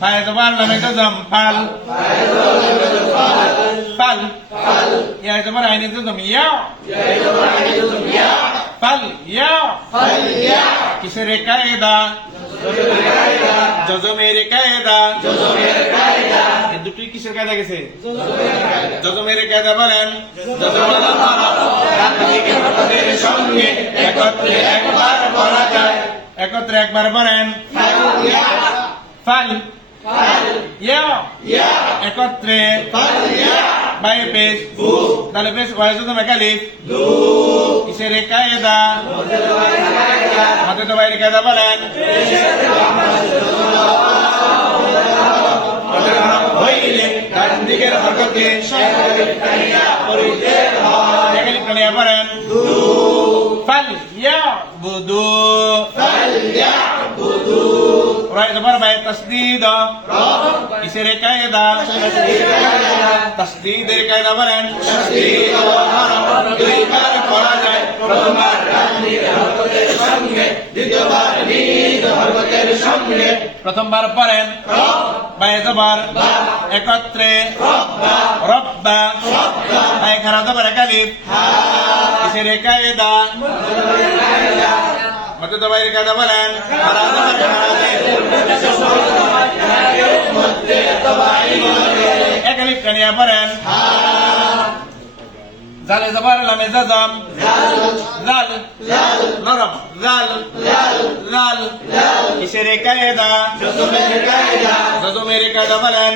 ফায়ে জবর লামে জজম ফাল। ফাল। ইয়া জবর আইনে জজম ইয়া। ফাল, ইয়া। কিসের কায়দা? জজমের কায়দা। দুটোই কিসের কায়দা গেছে? জজমের কায়দা বলেন। সঙ্গে একত্রে একবার একত্রে একবার বলেন। ফাল ইয়া একত্রে বাই পেশ তাহলে পেশ ওয়াই জজম একালিফ কিসের কায়দা হাতে তো বাইরে কায়দা বলেন হইলে ডান দিকের হরকতে একালিফ টানিয়া পড়েন ফাল ইয়া বুদু রায় জবর বাই তসদিদ কিসের কায়দা তসদিদের কায়দা বলেন তসদিদ দুইবার পড়া যায় প্রথমবার দিকের হরকতের সঙ্গে দ্বিতীয়বার নিজ হরকতের সঙ্গে প্রথমবার পড়েন বাই জবর একত্রে রব্বা বাই খারা জবর একালিফ কিসের কায়দা মতে তো বাইরে কায়দা বলেন একালিফ কানিয়া পড়েন। জালে জবর লামে জাজম। জাল নরম। জাল জাল কিসের কায়দা? জজমের কায়দা বলেন।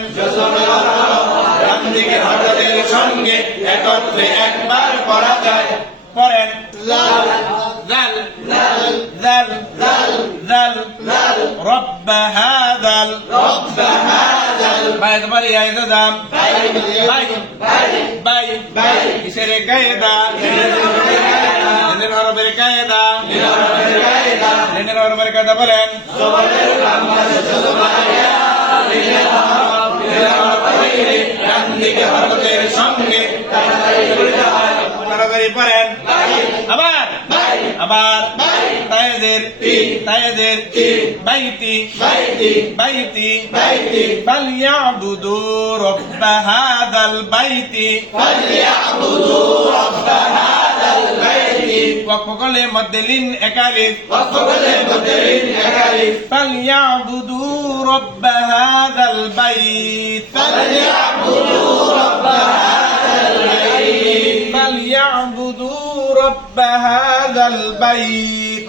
ডান দিকে হঠাতের সঙ্গে একত্রে একবার করা যায়। رب هذا رب هذا بعد مري يا زدام باي باي باي باي يسير كايدا لنرى بركايدا لنرى بركايدا لنرى بركايدا بلن سبحان الله سبحان الله لنرى بركايدا لنرى بركايدا لنرى بركايدا তাড়াতাড়ি পড়েন। আবার? আবার? তায়েদের তায়েদের বাইতি বাইতি বাইতি ফালিয়াবুদু রব্ব হাদাল বাইতি। ফালিয়াবুদু রব্ব হাদাল বাইতি। ওয়াকফ করলে মধ্যে লিন একালিফ। ওয়াকফ করলে মধ্যে লিন একালিফ ফালিয়াবুদু রব্ব رب هذا البيت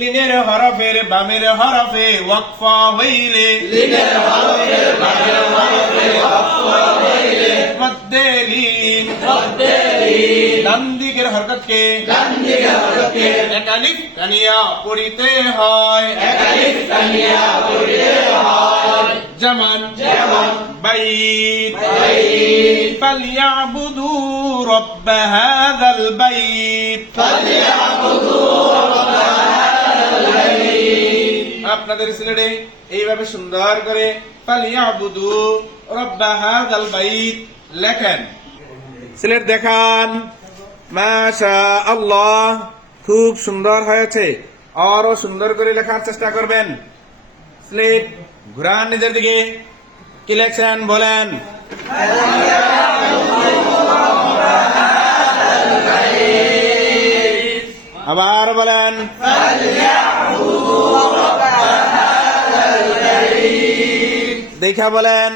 লিনের হরফের বামের হরফে ওয়াকফা হইলে লিনের হরফের বামের হরফে ওয়াকফা হইলে মধ্যে লিন মধ্যে লিন ডান দিকের হরকতকে ডান দিকের হরকতকে একালিফ কানিয়া পড়িতে হয় একালিফ কানিয়া পড়িতে হয় যেমন যেমন বাইত বাইত فليعبدوا رب هذا البيت আপনাদের সিলেটে এইভাবে সুন্দর করে ফালিয়াবুদু রব্বা হাযাল বাইত লেখেন সিলেট দেখান মাশা আল্লাহ খুব সুন্দর হয়েছে আরো সুন্দর করে লেখার চেষ্টা করবেন স্লেট ঘুরান নিজের দিকে। কি লেখছেন? বলেন। আবার বলেন। দেখা বলেন।